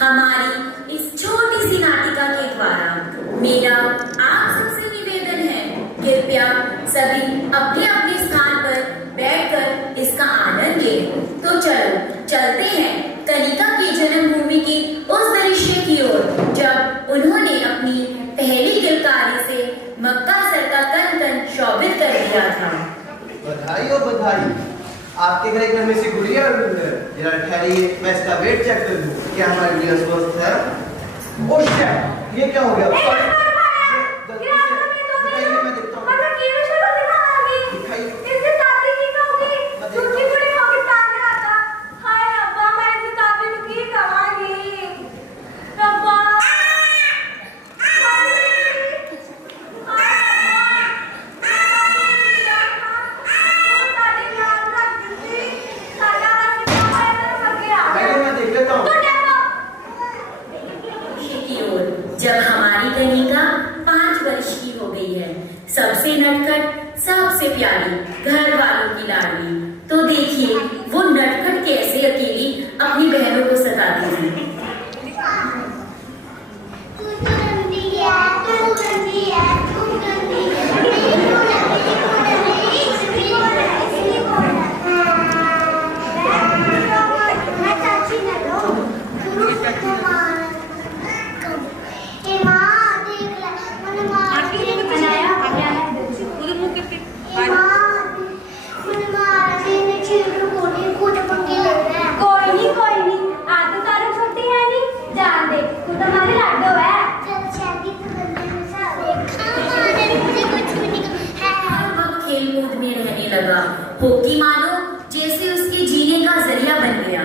हमारी इस छोटी सी नाटिका के द्वारा मेरा आप सबसे निवेदन है, कृपया सभी अपने अपने स्थान पर बैठकर इसका आनंद लें। तो चलो चलते हैं कनिका की जन्मभूमि की उस दृश्य की ओर, जब उन्होंने अपनी पहली किलकारी से मक्का सर का कन कन शोभित कर दिया था। बधाई हो बधाई। आपके घर में से गुड़िया जरा ठहरिए, मैं इसका वेट चेक कर दूं। क्या हमारी गुड़िया स्वस्थ है? ओह शिट, ये क्या हो गया? जब हमारी कनिका 5 वर्ष की हो गई है, सबसे नटखट, सबसे प्यारी, घर वालों की लाडली, तो देखिए वो नटखट कैसे अकेली अपनी बहनों को सताती है। लगा होकी मानो जैसे उसके जीने का जरिया बन गया।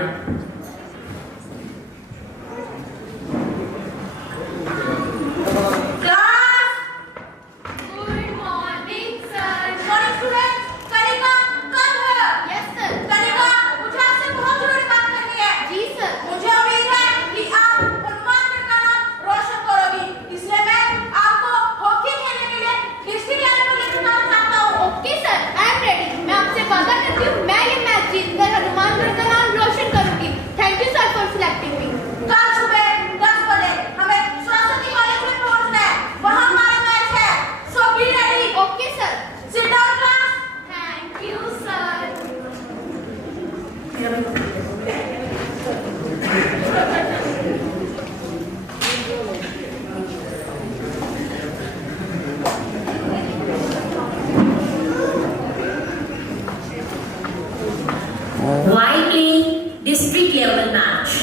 Why play district level match?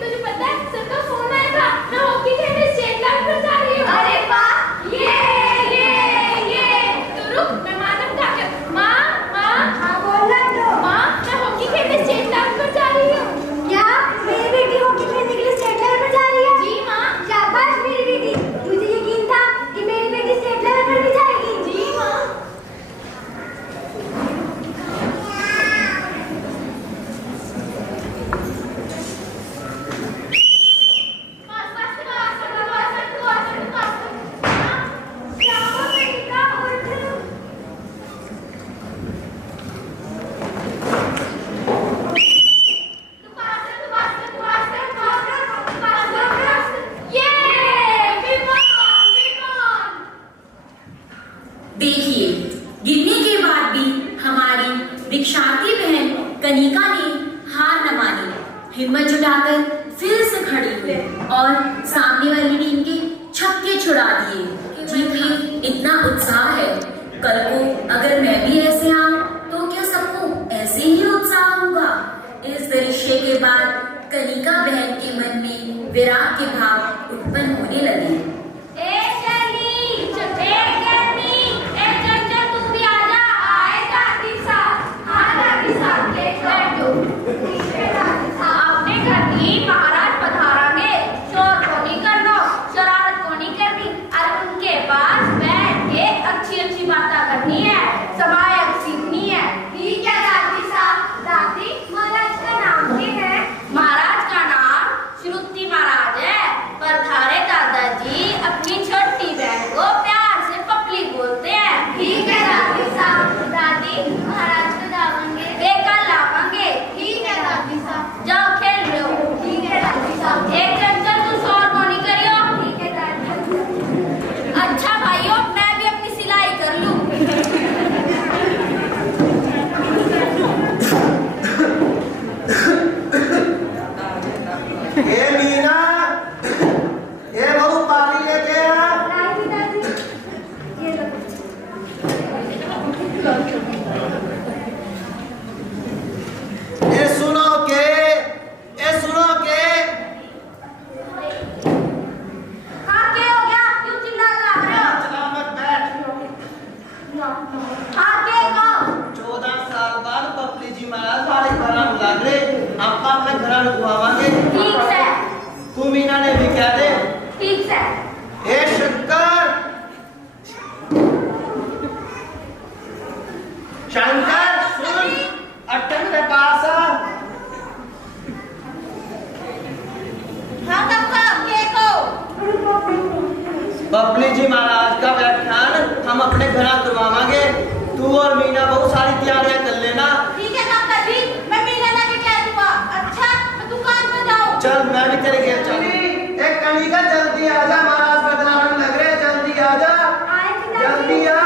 तुझे पता है सर का फोन आया था, मैं हॉकी खेलने स्टेट लेवल पर चिल्लाकर फिर से खड़ी हुई और सामने वाली टीम के छक्के छुड़ा दिए। जीत में इतना उत्साह है, कल को अगर मैं भी ऐसे आऊं तो क्या सबको ऐसे ही उत्साह होगा। इस दृश्य के बाद कनिका बहन के मन में विराग के भाव उत्पन्न होने लगे। तू मीना ने भी क्या दे? ठीक है। ए शंकर, शंकर सुन, अट्टन के पास आ। हाँ काका, के को? बबली जी महाराज का व्याख्यान हम अपने घर करवावांगे। तू और मीना बहुत सारी तैयारियां कर लेना। ठीक है काका जी, मैं मीना ना के कह दूंगा। अच्छा, मैं दुकान पे जाऊँ। चल मैं भी तेरे घर चलूं। एक कनिका जल्दी आजा, महाराज बदलावन लग रहे, जल्दी आजा, जल्दी आ।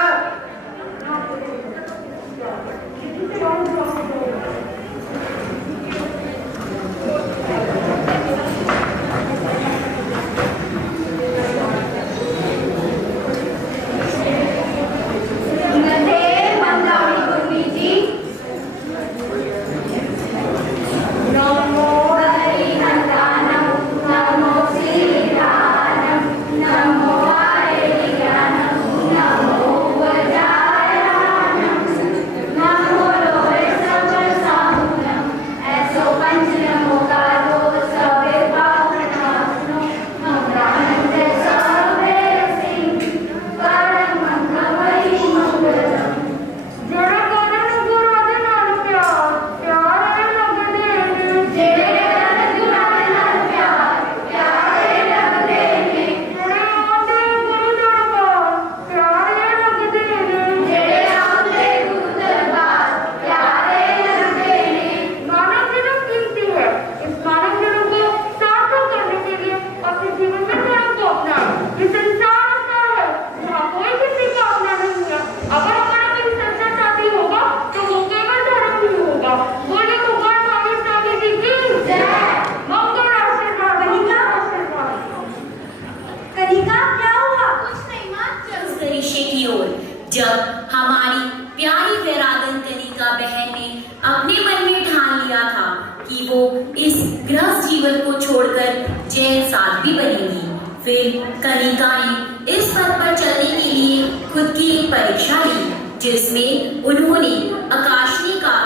जब हमारी प्यारी वैरागन कनिका बहन ने अपने मन में ठान लिया था कि वो इस गृहस्थ जीवन को छोड़कर जैन साध्वी बनेगी, फिर कनिका ने इस पथ पर चलने के लिए खुद की एक परीक्षा ली, जिसमें उन्होंने आकाशनी का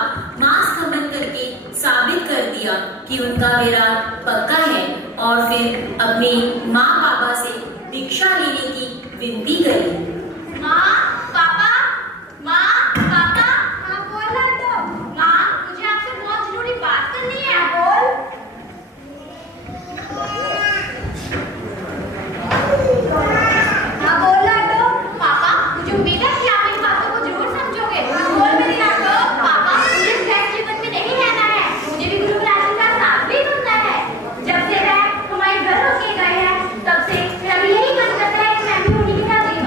मांस खमन करके साबित कर दिया कि उनका वैराग पक्का है, और फिर अपने माँ पापा से दीक्षा लेने की विनती करी। जब से वह हमारे घर होके गए हैं, तब से मेरा भी यही मन करता है कि मैं भी उन्हीं के साथ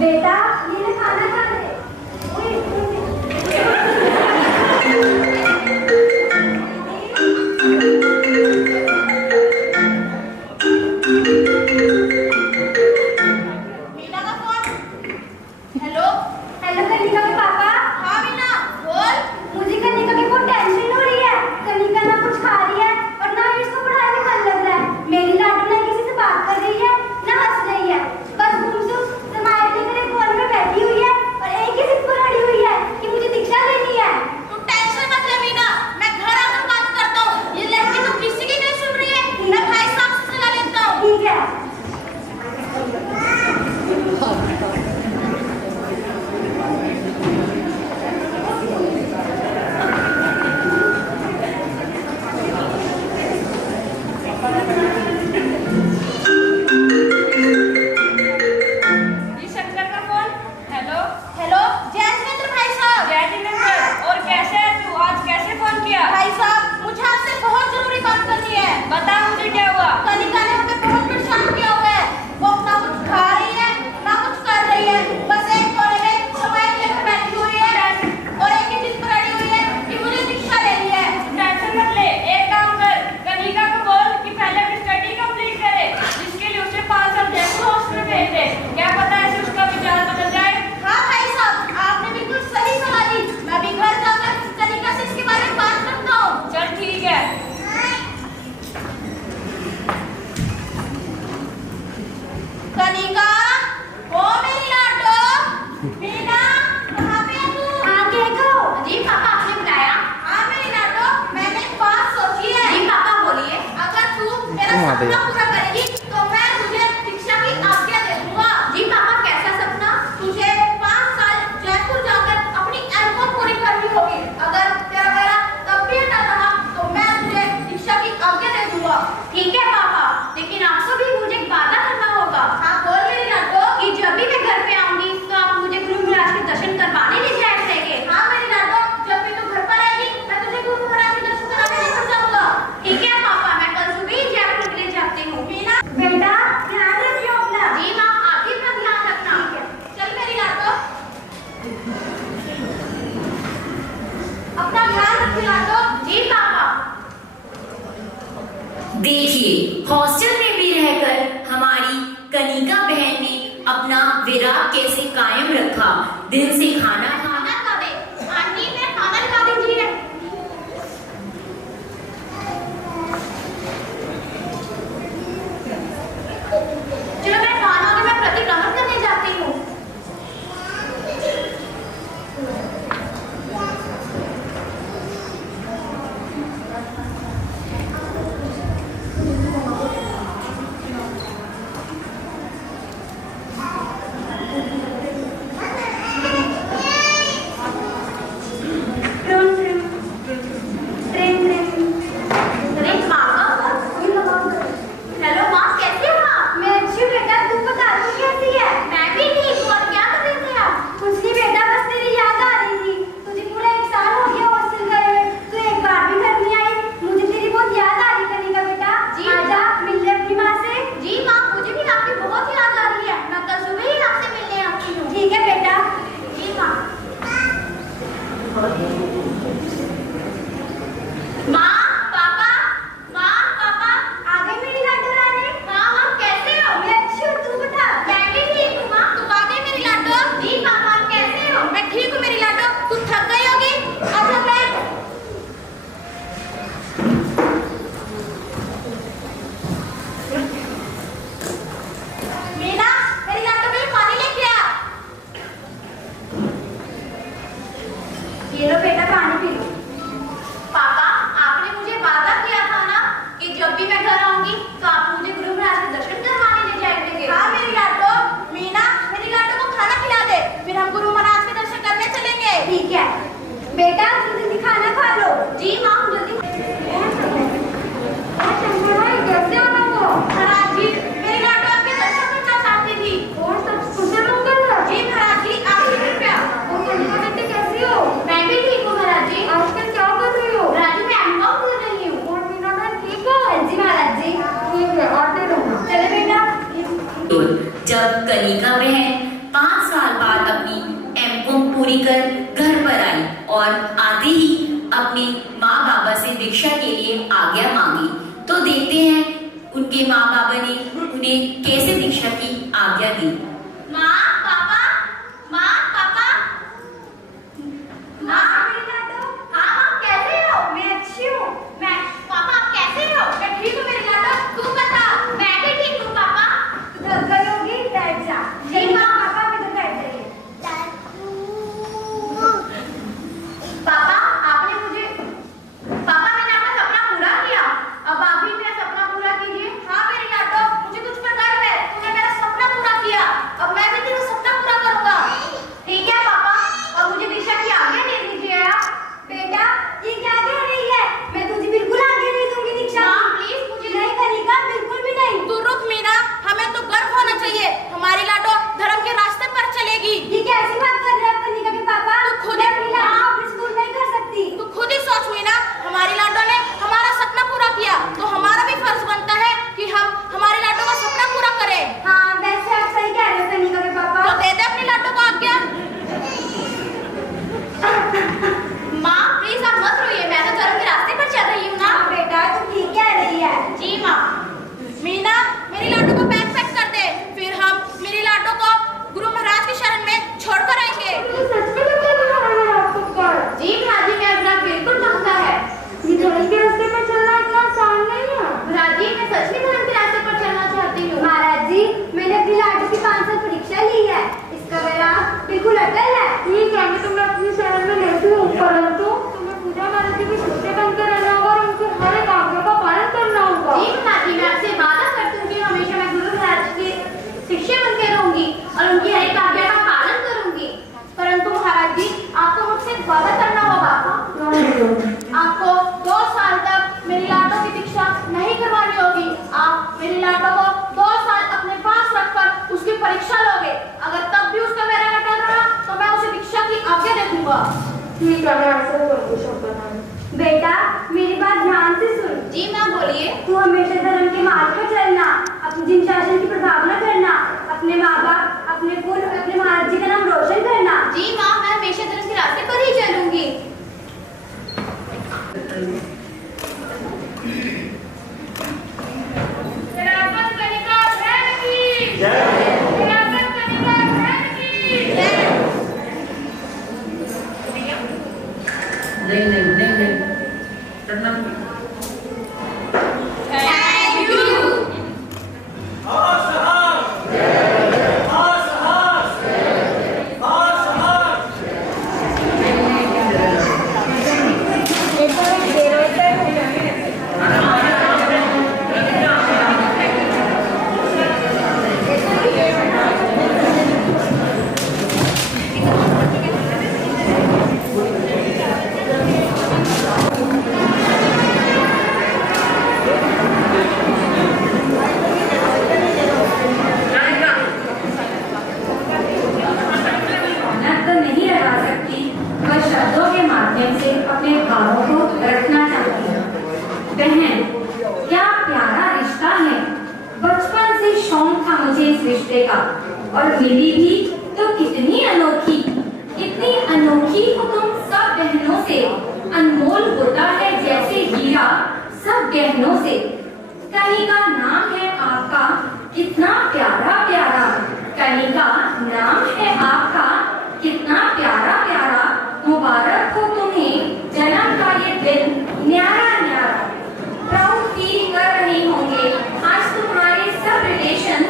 बेटा ये खाना खा ले। मीना का फोन। हेलो हेलो कनिका के पापा। हाँ मीना बोल। मुझे कनिका की बहुत टेंशन हो रही है। कनिका ना कुछ खा रही है और ना ही इसको पढ़ाई में मन लग रहा है। मेरी लाडू ना किसी से बात कर रही है ना हंस रही है, बस गुमसुम समाये लेकर एक कोने में बैठी हुई है और एक ही जिद पर अड़ी हुई है कि मुझे दीक्षा लेनी है। तू टेंशन मत ले मीना, मैं घर आकर बात करता हूँ। ये लड़की तो किसी की नहीं सुन रही है। मैं भाई साहब से सलाह लेता हूँ। ठीक है। जी शंकर का फोन। हेलो। हेलो जय जिनेंद्र भाई साहब। जय जिनेंद्र, और कैसे है तू? आज कैसे फोन किया? भाई साहब मुझे आपसे बहुत जरूरी बात करनी है। बता मुझे क्या हुआ? कनिका ने हमें बहुत परेशान किया हुआ है। वो ना कुछ खा रही है ना कुछ कर रही है, बस एक कोने में समय लेकर बैठी हुई है और एक ही जिद पर अड़ी हुई है कि मुझे दीक्षा लेनी है। टेंशन मत ले, एक काम कर, कनिका को बोल कि पहले अपनी स्टडी कंप्लीट करे, जिसके लिए उसे 5 सब्जेक्ट हॉस्टल में भेज दे। क्या पता है ऐसे उसका विचार बदल जाए। हाँ भाई साहब आपने बिल्कुल सही सलाह दी। मैं भी घर जाकर कनिका से इसके बारे में बात करता हूँ। चल ठीक है। कनिका ओ मेरी लाडो। मीना कहाँ पे है तू? आगे को। जी पापा, आपने बुलाया? हाँ मेरी लाडो, मैंने एक बात सोची है। जी पापा, बोलिए। अगर तू मेरा सपना पूरा करेगी तो मैं तुझे शिक्षा की आज्ञा दे दूंगा। जी पापा, कैसा सपना? तुझे 5 साल जयपुर जाकर अपनी एमकॉम पूरी करनी होगी। अगर तेरा मेरा तबीयत न रहा तो मैं तुझे शिक्षा की आज्ञा दे दूंगा। ठीक है पापा, लेकिन आपको भी मुझे एक वादा करना होगा हाँ बोल मेरी लाडो। कि जब भी मैं घर पे आऊंगी तो आप मुझे गुरु महाराज के दर्शन करवाने ले जाया करेंगे। हाँ मेरी लाडो, जब भी तू घर पर आएगी मैं तुझे गुरु महाराज के दर्शन कराने लेकर जाऊंगा। ठीक है पापा, मैं कल सुबह ही जयपुर के लिए जाती हूँ। मीना बेटा ध्यान रखियो अपना। जी माँ, आप भी अपना ध्यान रखना। चल मेरी लाडो, अपना ध्यान रखी लाडो। जी पापा। देखिए, हॉस्टल में भी रहकर हमारी कनिका बहन ने अपना विराग कैसे कायम रखा। दिन से खाना खाना खा दे। आंटी मैं खाना खा दीजिए। चलो मैं खाना और मैं प्रतिक्रमण करने जाती हूँ। ट्रुन ट्रुन ट्रेन ट्रेन। अरे माँ, ये लगाओ। हेलो माँ, कैसे हो आप? मैं अच्छी हूँ बेटा, तू बता तू कैसी है? मैं भी ठीक हूँ। और क्या कर रहे थे आप? कुछ नहीं बेटा, बस तेरी याद आ रही थी। तुझे पूरा 1 साल हो गया हॉस्टल गए हुए, तू एक बार भी घर नहीं आई। मुझे तेरी बहुत याद आ रही कनिका बेटा। जी। आजा मिल ले अपनी माँ से। जी माँ, मुझे भी आपकी बहुत याद आ रही है। मैं कल सुबह ही आपसे मिलने आती हूँ। ठीक है बेटा। जी माँ। माँ, पापा, माँ, पापा। आ गई मेरी लाडो रानी। हाँ हाँ, कैसे हो? मैं अच्छी हूँ, तू बता। मैं भी ठीक हूँ माँ। तू आ गई मेरी लाडो। जी पापा, आप कैसे हो? मैं ठीक हूँ मेरी लाडो। तू थक गई होगी, आजा बैठ। मीना मेरी लाडो के लिए पानी लेके आ। ये लो बेटा पानी पी लो। पापा, आपने मुझे वादा किया था ना कि जब भी मैं घर आऊंगी तो आप मुझे गुरु महाराज के दर्शन करवाने ले जाएंगे। हाँ मेरी लाडो। मीना मेरी लाडो को खाना खिला दे, फिर हम गुरु महाराज के दर्शन करने चलेंगे। ठीक है बेटा, जल्दी खाना खा लो। जी माँ, जल्दी। शंकर भाई कैसे हो तुम? महाराज जी मेरी लाडो आपके दर्शन करना चाहती थी। और सब कुशल मंगल है? जी महाराज जी आपकी कृपया। और कनिका बेटी कैसी हो? मैं भी ठीक हूँ महाराज जी। आजकल क्या कर रही हो? महाराज जी, मैं एमकॉम कर रही हूँ। और मीना बहन ठीक हो? जी महाराज जी ठीक है, आते रहो। चले बेटा। जब कनिका बहन 5 साल बाद अपनी एमकॉम पूरी कर घर पर आई और आते ही अपने माँ बाबा से दीक्षा के लिए आज्ञा मांगी। तो देखते हैं उनके माँ बाबा ने उन्हें कैसे दीक्षा की आज्ञा दी। माँ पापा, माँ पापा, माँ हाँ आप कैसे हो? मैं अच्छी हूँ। मैं पापा आप कैसे हो? मैं ठीक हूँ मेरी लाडो, तू बता। मैं भी ठीक हूँ पापा। थक गई होगी, बैठ जा। जी माँ। पापा भी तो बैठ जाइए। पापा आपने मुझे पापा मैंने अपना सपना पूरा किया, अब आप भी मेरा सपना पूरा कीजिए। हाँ मेरी लाडो, मुझे तुझ पर गर्व है, तूने मेरा सपना पूरा किया, अब मैं भी तेरा सपना पूरा करूंगा। ठीक है पापा, और मुझे दीक्षा की आज्ञा दे दीजिए आप। बेटा ये क्या कह रही है? मैं तुझे बिल्कुल आगे नहीं दूंगी दीक्षा। माँ प्लीज मुझे नहीं कनिका, बिल्कुल भी नहीं। तू रुक मीना, हमें तो गर्व होना चाहिए, हमारी लाडो धर्म के रास्ते पर चलेगी। ये कैसी बात कर रहे हैं कनिका के पापा? तू खुद मैं अपनी लाडो को अपने स्कूल नहीं कर सकती। तू खुद ही सोच मीना, हमारी लाडो ने हमारा सपना पूरा किया, तो हमारा भी फर्ज बनता है कि हम हमारी लाडो का सपना पूरा करें। हाँ वैसे आप सही कह रहे हो कनिका के पापा। तो दे दे अपनी लाडो को आज्ञा। माँ प्लीज आप मत रोइए, मैं तो धर्म के रास्ते पर चल रही हूँ ना। हाँ बेटा तुम ठीक कह रही है। जी माँ। मीना मेरी लाडो को बैग पैक कर दे, फिर हम मेरी लाडो को गुरु महाराज के शरण में छोड़कर आएंगे। सच में लगता है आपको कर। जी माँ जी, मैं अपना बिल्कुल पक्का है। ये धर्म के रास्ते पर चलना इतना आसान नहीं है। महाराज जी मैं सच में धर्म के रास्ते पर चलना चाहती हूँ। महाराज जी मैंने अपनी लाडो की 5 साल परीक्षा ली है, इसका विराम बिल्कुल अटल है। ठीक है मैं तुम्हें अपनी शरण में लेती हूँ, परंतु तुम्हें पूजा महाराज जी के छोटे बनकर रहना होगा और उनके हर एक आज्ञा का पालन करना होगा। जी महाराज जी, मैं आपसे वादा करती हूँ कि हमेशा मैं गुरु महाराज के शिष्य बनकर रहूंगी और उनकी हर एक आज्ञा का पालन करूंगी। परंतु महाराज जी आपको मुझसे एक वादा करना होगा। आपको 2 साल तक मेरी लाडो की दीक्षा नहीं करवानी होगी। आप मेरी लाडो को 2 साल अपने पास रखकर उसकी परीक्षा लोगे। अगर तब भी उसका मेरा अटल रहा तो मैं उसे दीक्षा की आज्ञा दे दूंगा। ठीक है मैं ऐसा करूँगी। बेटा मेरी बात ध्यान से सुन। जी माँ बोलिए। तू हमेशा धर्म के मार्ग पर चलना, अपनी जिन शासन की प्रभावना करना, अपने माँ बाप, अपने कुल, अपने महाराज जी का नाम रोशन करना। जी माँ, मैं हमेशा धर्म के रास्ते पर ही चलूंगी। नहीं करना। Thank you. रिश्ते का, और मिली भी तो कितनी अनोखी हो तुम सब बहनों से, अनमोल होता है जैसे हीरा सब गहनों से। कहीं का नाम है आपका कितना प्यारा प्यारा, कहीं का नाम है आपका कितना प्यारा प्यारा। मुबारक हो तुम्हें जन्म का ये दिन न्यारा न्यारा। प्राउड फील कर रहे होंगे आज तुम्हारे सब relation,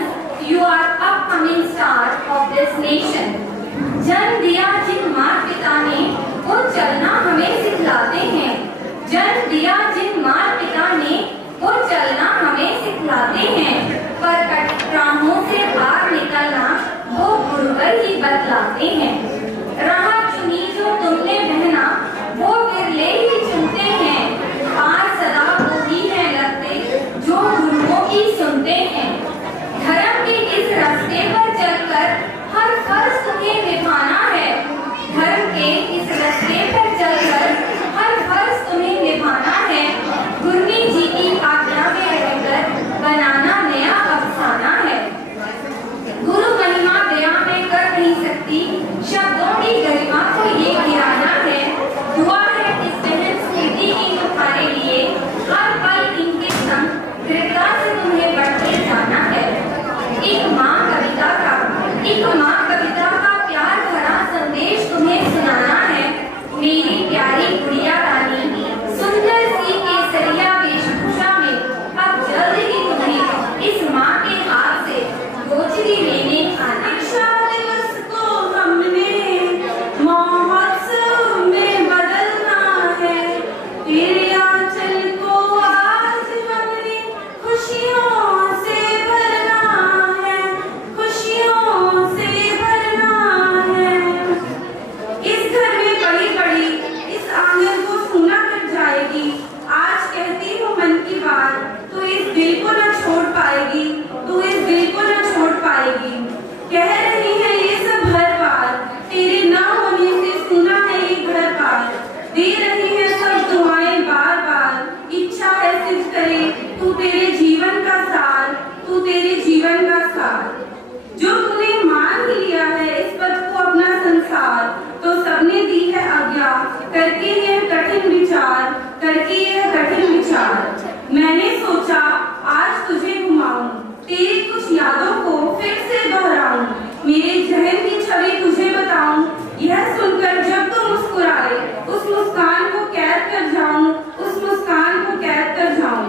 you are upcoming star of this nation. जन्म दिया जिन माता पिता ने वो चलना हमें सिखलाते हैं, जन्म दिया जिन माता पिता ने वो चलना हमें सिखलाते हैं। पर कटराहों से बाहर निकलना वो गुरुवर ही बतलाते हैं। राह चुनी जो तुमने बहना वो विरले ही चुनते हैं, पार सदा वो ही है लगते जो गुरुओं की सुनते हैं। धर्म के इस रास्ते पर चलकर हर फर्ज तुम्हें निभाना है, धर्म के इस रास्ते पर चलकर हर फर्ज तुम्हें निभाना है। गुरमी जी की आज्ञा में रहकर बनाना नया अफसाना है। गुरु महिमा दया में कर नहीं सकती। शब्दों की गरिमा को ये गिराना है। दुआ है इस बहन स्मृति की तुम्हारे लिए, हर पल इनके संग दृढ़ता से तुम्हें बढ़ते जाना है। एक माँ कविता का प्यार भरा संदेश तुम्हें सुनाना है। मेरी प्यारी गुड़िया रानी, सुंदर सी केसरिया वेशभूषा में अब जल्द ही तुम्हें इस माँ के हाथ से गोचरी लेने आना। दीक्षा दिवस को हमने महोत्सव में बदलना है। तेरे आंचल को आज हमने खुशियों से भरना है, खुशियों से भरना है। इस घर में बड़ी बड़ी इस आंगन को सूना कर जाएगी। आज कहती हूँ मन की बात, तू इस दिल को न छोड़ पाएगी, तू इस दिल को न छोड़ पाएगी। कह रही है ये सब हर बार, तेरे न होने से सुना है ये घर बार। दे रही है सब दुआएं बार बार, इच्छा है सिद्ध करे तू तेरे जीवन का सार, तू तेरे जीवन का सार। जो तूने मान ही लिया है इस पद को अपना संसार, तो सबने दी है आज्ञा करके यह कठिन विचार, करके यह कठिन विचार। मैंने सोचा आज तुझे घुमाऊं, तेरी कुछ यादों को फिर से दोहराऊं, मेरे जहन की छवि तुझे बताऊं। यह सुनकर जब तू मुस्कुराए उस मुस्कान को कैद कर जाऊं, उस मुस्कान को कैद कर जाऊं।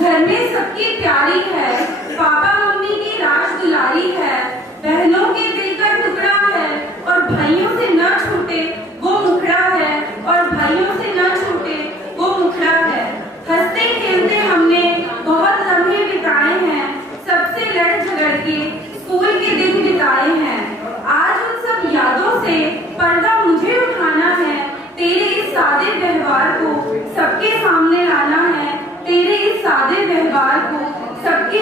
घर में सबकी प्यारी है, पापा मम्मी की राज दुलारी है, बहनों के दिल का टुकड़ा है और भाइयों से न छूटे वो मुखड़ा है, और भाइयों से न छूटे वो मुखड़ा है। हंसते खेलते हमने बहुत लम्हे बिताए हैं, सबसे लड़ झगड़ के स्कूल के दिन बिताए हैं। आज उन सब यादों से पर्दा मुझे उठाना है, तेरे इस सादे व्यवहार को सबके सामने लाना है, तेरे इस सादे व्यवहार को सबके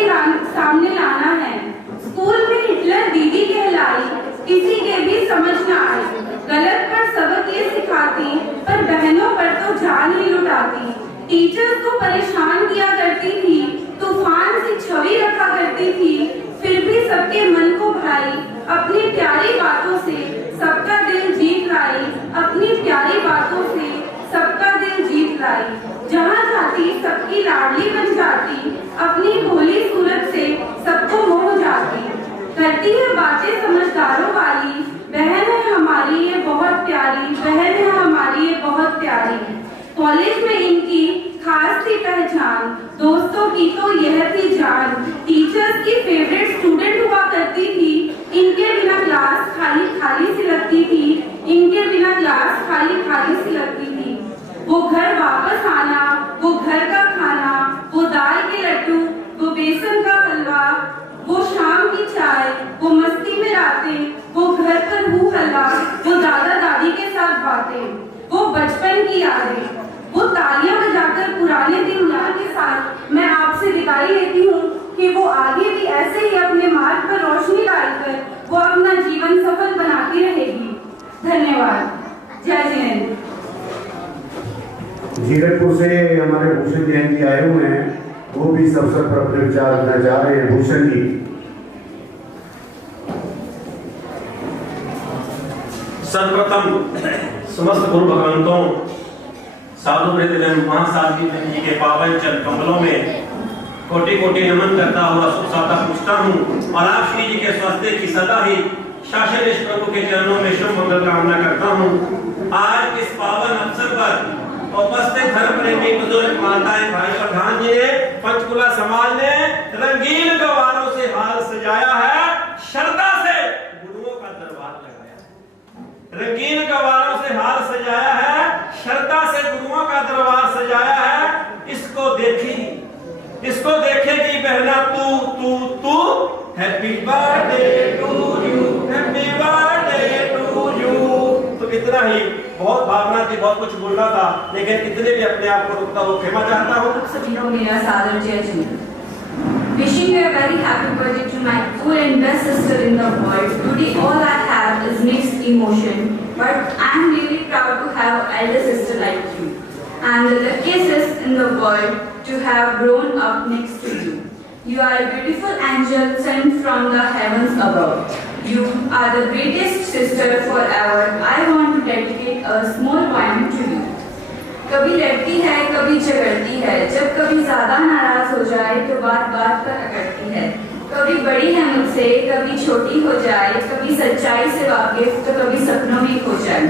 सामने लाना है। स्कूल में हिटलर दीदी कहलाई, किसी के भी समझ न आए, गलत पर सबक ये सिखाती, पर बहनों पर तो जान ही लुटाती। टीचर्स को परेशान किया करती थी, तूफान सी छवि रखा करती थी, फिर भी सबके मन को भाई, अपनी प्यारी बातों से सबका दिल जीत लाई, अपनी प्यारी बातों से सबका दिल जीत लाई। जहाँ जाती सबकी लाडली बन जाती, अपनी भोली सूरत से सबको मोह जाती। करती है बातें समझदारों वाली, बहन है हमारी ये बहुत प्यारी, बहन है हमारी ये बहुत प्यारी। कॉलेज में इनकी खास थी पहचान, दोस्तों की तो यह थी जान। टीचर्स की फेवरेट स्टूडेंट हुआ करती थी, इनके बिना क्लास खाली खाली सी लगती थी, इनके बिना क्लास खाली खाली सी लगती थी। वो घर वापस आना, वो घर का खाना, वो दाल के लड्डू, वो बेसन का हलवा, वो शाम की चाय, वो मस्ती में रातें, वो घर पर हू हल्ला, वो दादा दादी के साथ बातें, वो बचपन की यादें, वो तालियां बजाकर पुराने दिन याद के साथ मैं आपसे विदाई लेती हूँ कि वो आगे भी ऐसे ही अपने मार्ग पर रोशनी डालकर वो अपना जीवन सफल बनाती रहेगी। धन्यवाद। जय हिंद। जीरकपुर से हमारे भूषण जैन जी आए हुए हैं, वो भी इस अवसर पर अपने विचार रखना चाह रहे हैं। भूषण जी। सर्वप्रथम समस्त गुरु भगवंतों, साधु वृंद महासाध्वी जी के पावन चरण कमलों में कोटि कोटि नमन करता हुआ सुख साता पूछता हूँ, और आप श्री जी के स्वास्थ्य की सदा ही शासन प्रभु के चरणों में शुभ मंगल कामना करता हूँ। आज इस पावन अवसर पर उपस्थित धर्म प्रेमी बुजुर्ग माताएं भाई प्रधान जी ने, पंचकुला समाज ने रंगीन गवारों से हाल सजाया है, श्रद्धा से गुरुओं का दरबार लगाया। रंगीन गवारों से हाल सजाया है, श्रद्धा से गुरुओं का दरबार सजाया है। इसको देखेगी बहना तू तू तू। Happy birthday to you, happy birthday to you. तो इतना ही, बहुत भावना थी, बहुत कुछ बोलना था, लेकिन इतने भी अपने आप को रुकता हुआ क्षमा चाहता हूँ। सभी को मेरा सादर जय झूले। Wishing you a very happy birthday to my cool and best sister in the world. Today all I have is mixed emotion, but I am really proud to have an elder sister like you. I am the luckiest in the world to have grown up next to you. You are a beautiful angel sent from the heavens above. You are the greatest sister forever. I want to dedicate a small poem to you. कभी लड़ती है, कभी झगड़ती है, जब कभी ज्यादा नाराज हो जाए तो बात बात पर अकड़ती है। कभी बड़ी है मुझसे, कभी छोटी हो जाए, कभी सच्चाई से वाकिफ तो कभी सपनों में खो जाए।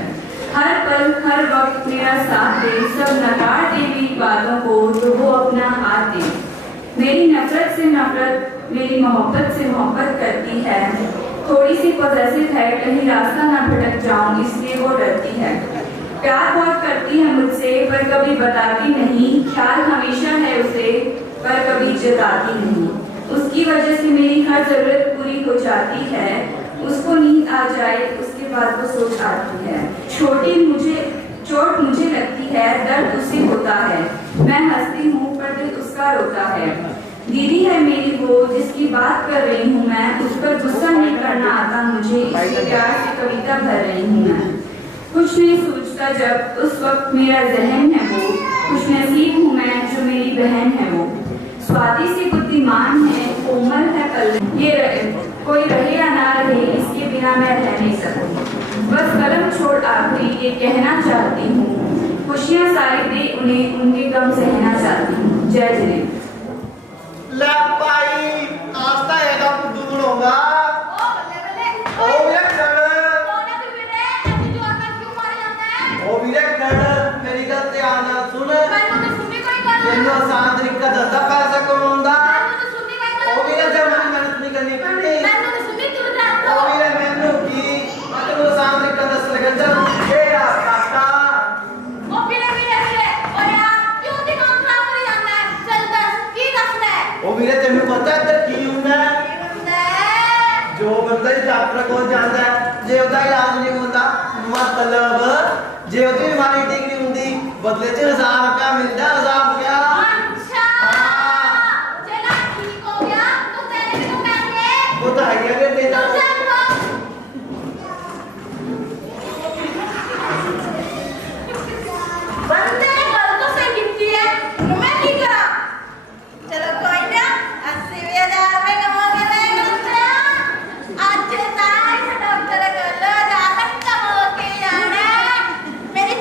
हर पल हर वक्त मेरा साथ दे, सब नकार दे मेरी बातों को तो वो अपना हाथ दे। मेरी नफरत से नफरत, मेरी मोहब्बत से मोहब्बत करती है। थोड़ी सी पॉजेसिव है, कहीं रास्ता ना भटक जाऊं इसलिए वो डरती है। प्यार बहुत करती है मुझसे पर कभी बताती नहीं, ख्याल हमेशा है उसे पर कभी जताती नहीं। उसकी वजह से मेरी हर जरूरत पूरी हो जाती है। उसको नींद आ जाए उसके बाद वो सोच आती है। चोट मुझे लगती है, दर्द उसे होता है। मैं हंसती हूँ पर दिल उसका रोता है। दीदी है मेरी वो जिसकी बात कर रही हूँ मैं, उस पर गुस्सा नहीं करना आता मुझे, इसलिए प्यार से कविता भर रही हूँ मैं। कुछ नहीं सोचता जब उस वक्त मेरा जहन है वो, कुछ नसीब हूँ मैं जो मेरी बहन है वो। स्वाति से बुद्धिमान है, कोमल है पल, ये कोई रहे या ना रहे इसके बिना मैं रह नहीं सकती। बस कलम छोड़ आखिरी ये कहना चाहती हूँ, खुशियाँ सारी दे उन्हें, उनके गम सहना चाहती हूँ। जय जिनेन्द्र। ले भाई नाश्ता है का दूर होगा। ओ बल्ले बल्ले ओ वीरे कर्ण, कौन है तू वीरे? ऐसी जोर में क्यों मारे जाता है? ओ वीरे कर्ण मेरी गल ध्यान नाल सुन। मैंने तो सुनी कोई गल। तेनों आसान तरीका दसदा पैसा कमाउंदा। मैंने तो सुनी कोई गल। ओ वीरे जब मैंने मेहनत नहीं करनी पैनी। मैंने तो सुनी तू जा ओ वीरे मैनू की मैं तेनों आसान तरीका दस लगा चल ए आ काका। ओ वीरे वीरे वीरे ओ यार क्यों दिमाग खराब कर जाता है? चल दस की दसना है? ओ वीरे तेनू पता है इधर की हुंदा है? जो बंदा ही डॉक्टर को जाता है जे ਉਹਦਾ ਇਲਾਜ नहीं ਹੁੰਦਾ, मतलब जे ਉਹਦੀ बीमारी ठीक नहीं ਹੁੰਦੀ बदले च 1000 रुपया मिलता। 1000 रुपया अच्छा चला ठीक हो गया तो तेरे भी तो पैसे वो तो है ही अगर दे तो दो। चल बंदे गल तो सही कीती है, मैं की करा? चलो कोई ना 80,000 रुपए कमा के मैं करते आज ताई से डॉक्टर को लो जा सकता हो के जाना मेरी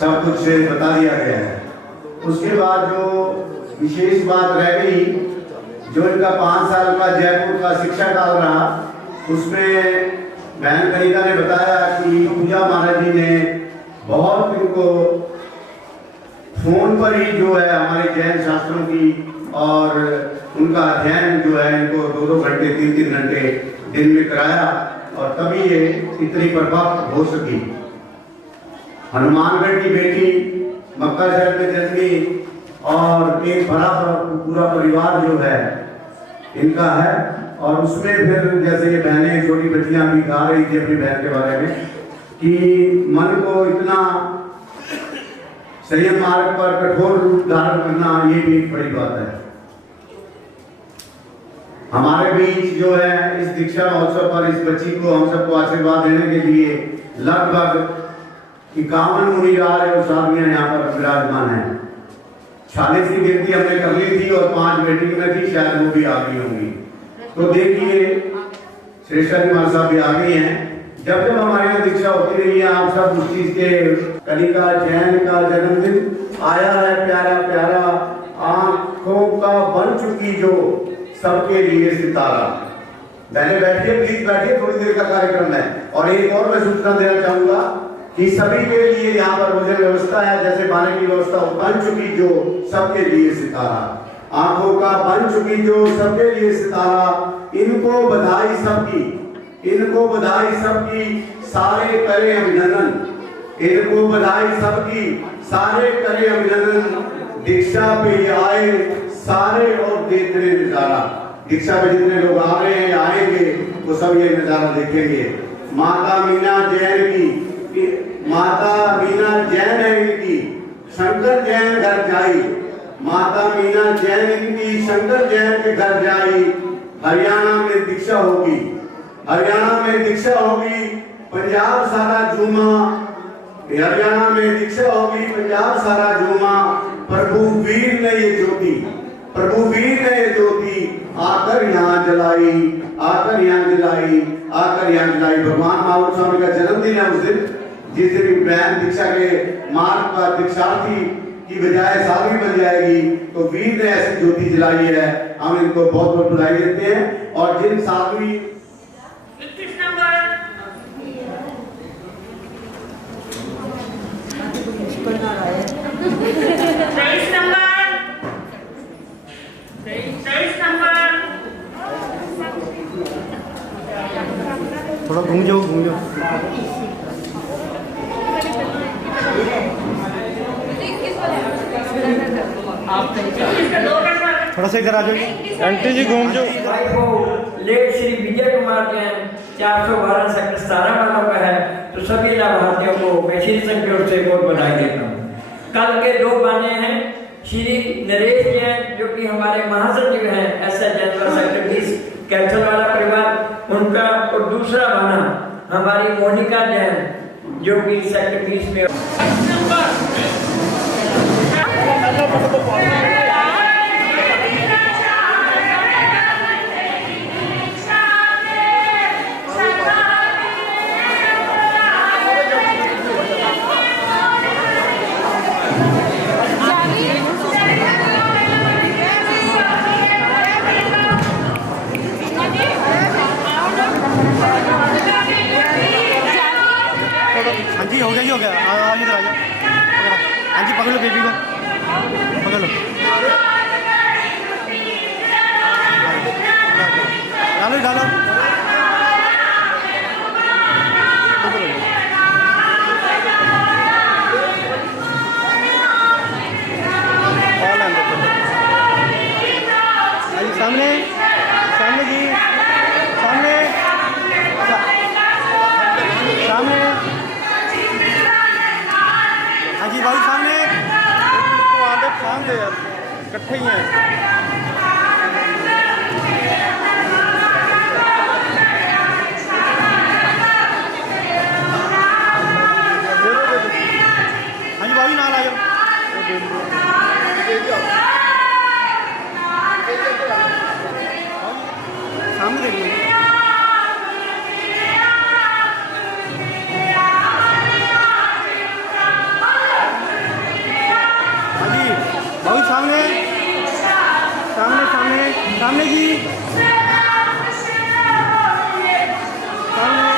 सब कुछ बता दिया गया है। उसके बाद जो विशेष बात रह गई, जो इनका 5 साल का जयपुर का शिक्षा काल रहा, उसमें बहन कनिका ने बताया कि पूजा महाराज जी ने बहुत इनको फोन पर ही जो है हमारे जैन शास्त्रों की और उनका अध्ययन जो है इनको 2-2 घंटे 3-3 घंटे दिन में कराया और तभी ये इतनी परिपक्व हो सकी। हनुमानगढ़ की बेटी मक्का शहर में जन्मी और एक बड़ा पूरा परिवार जो है इनका है। और उसमें फिर जैसे ये बहनें छोटी बच्चियां भी गा रही थी अपनी बहन के बारे में कि मन को इतना संयम मार्ग पर कठोर रूप धारण करना, ये भी एक बड़ी बात है। हमारे बीच जो है इस दीक्षा महोत्सव पर इस बच्ची को हम सबको आशीर्वाद देने के लिए लगभग 51 मुनिराज और साधवियां यहाँ पर विराजमान हैं। 46 की गिनती हमने कर ली थी और 5 वेटिंग में थी, शायद वो भी आ गई होंगी। तो देखिए श्रेष्ठा जी महाराज साहब भी आ गई हैं। जब जब हमारे यहाँ दीक्षा होती रही है, आप सब उस चीज के कनिका जैन का जन्मदिन आया है प्यारा प्यारा, आंखों का बन चुकी जो सबके लिए सितारा। पहले बैठिए, प्लीज बैठिए, थोड़ी देर का कार्यक्रम है। और एक और मैं सूचना देना चाहूंगा कि सभी के लिए यहाँ पर भोजन व्यवस्था है, जैसे पानी की व्यवस्था बन चुकी जो सबके लिए सितारा, आंखों का बन चुकी जो सबके लिए सितारा, इनको बधाई सबकी, इनको बधाई सबकी, सारे करें अभिनंदन, इनको बधाई सबकी, सारे करें अभिनंदन। दीक्षा पे आए सारे और देख रहे नजारा, दीक्षा पे जितने लोग आ रहे हैं आएंगे वो सब ये नजारा देखेंगे। माता मीना जैन की, माता मीना जैन है इनकी, शंकर जैन घर जाई, माता मीना जैन इनकी, शंकर जैन के घर जाई। हरियाणा में दीक्षा होगी, हरियाणा में दीक्षा होगी, पंजाब सारा झूमा, हरियाणा में दीक्षा होगी, पंजाब सारा झूमा। प्रभु वीर ने ये ज्योति, प्रभु वीर ने ये ज्योति आकर यहाँ जलाई, आकर यहाँ जलाई, आकर यहाँ जलाई। भगवान महावीर स्वामी का जन्मदिन है उस दिन, जिस दिन बहन दीक्षा के मार्ग पर दीक्षार्थी की बजाय साध्वी बन जाएगी। तो वीर ने ऐसी ज्योति जलाई है, हम इनको बहुत बहुत बधाई देते हैं। और जिन साध्वी 21 नंबर 23 नंबर 23 नंबर, थोड़ा घूम जाओ, घूम जाओ। थोड़ा सा इधर आ जाओ, आंटी जी घूम जाओ। लेट श्री विजय कुमार जैन 412 सेक्टर 17 वालों का है, तो सभी लाभार्थियों को मैं श्री संघ की ओर से बहुत बधाई देता हूँ। कल के 2 बाने हैं, श्री नरेश जैन जो कि हमारे महासचिव हैं एसएच जनरल सेक्टर 20 कैथल वाला परिवार, उनका, और दूसरा बाना हमारी मोनिका जैन जो कि सेक्टर 20 में। हाँ जी, हो गया जी, हो गया। इधर आ जाओ। हाँ जी, पकड़ लो बेबी को, पकड़ लो, डालो डालो। इकट्ठे ही हैं। हाँ जी भाभी नाल आ जाओ। सामने देख लो। भाभी सामने सामने सामने सामने जी सामने।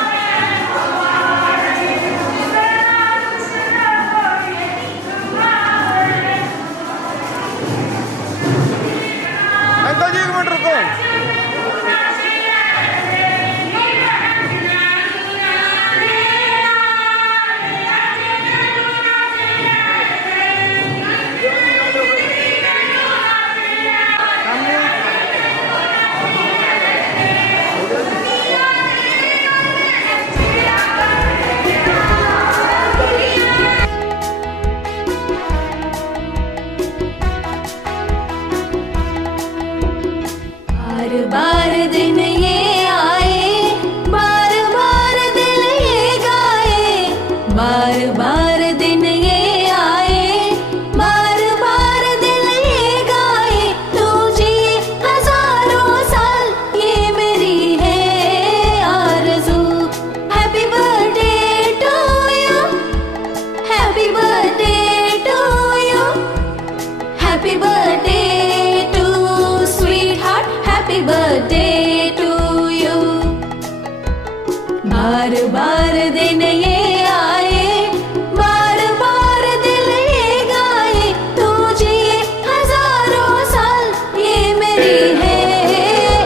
अंकल जी 1 मिनट रुको। बार बार दिन ये आए, बार बार दिल ये गाए, बार बार दिन ये आए, बार बार दिल ये गाए। तू जी हजारों साल ये मेरी है आरज़ू। Happy birthday to you, happy birthday to you, happy birthday to sweetheart, happy birthday to you. बार बार दिन ये आए, बार बार दिल ये गाए। तू जी हजारों साल ये मेरी है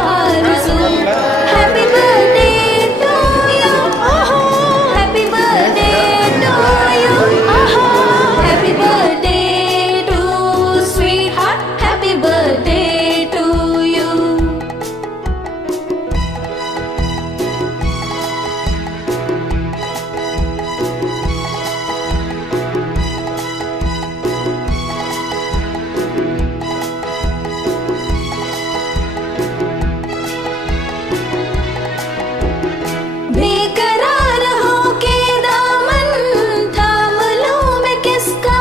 आरज़ू। Happy birthday to you, happy birthday to you, happy birthday to sweetheart, happy birthday to you. बेकरार हो के दामन थाम लूं मैं किसका,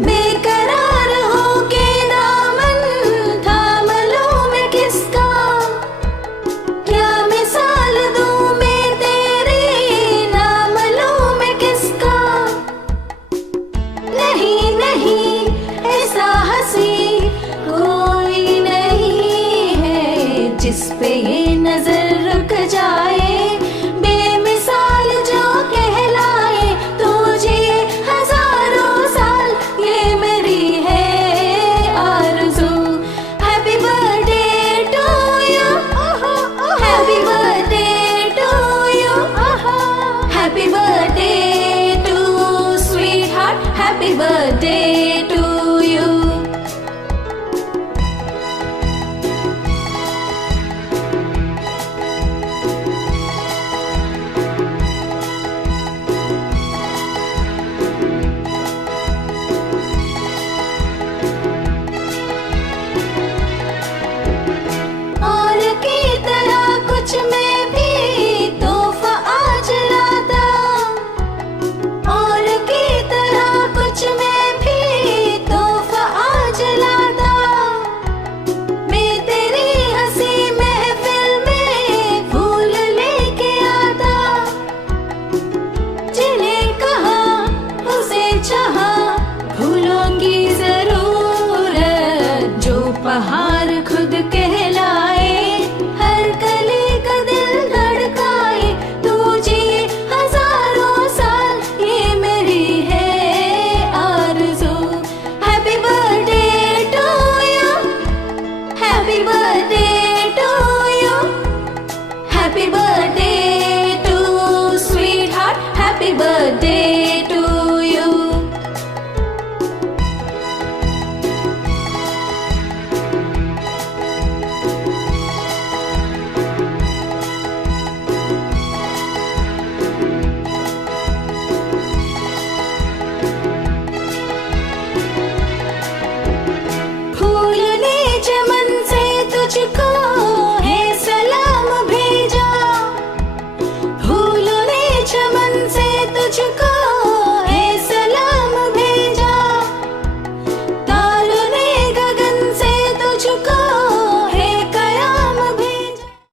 बेकरार हो के दामन थाम लूं मैं किसका। क्या मिसाल दूं मैं तेरी, नाम लूं मैं किसका। नहीं नहीं ऐसा हंसी कोई नहीं है जिस पे ये नजर रुक जाए, बेमिसाल जो कहलाए। तुझे हजारों साल ये मेरी है आरज़ू। Happy birthday to you, happy birthday to you, happy birthday to sweetheart, happy birthday